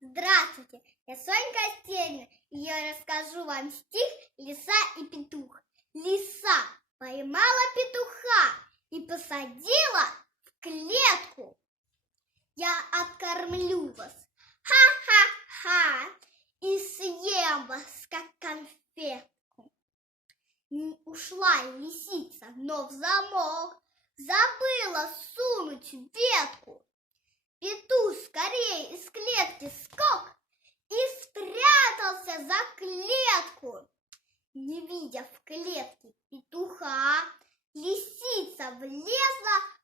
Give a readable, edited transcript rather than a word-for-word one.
Здравствуйте, я Сонька Стельна, и я расскажу вам стих «Лиса и петух». Лиса поймала петуха и посадила в клетку. Я откормлю вас, ха-ха-ха, и съем вас, как конфетку. Ушла лисица, но в замок забыла сунуть ветку. Петух скорее из клетки скок и спрятался за клетку. Не видя в клетке петуха, лисица влезла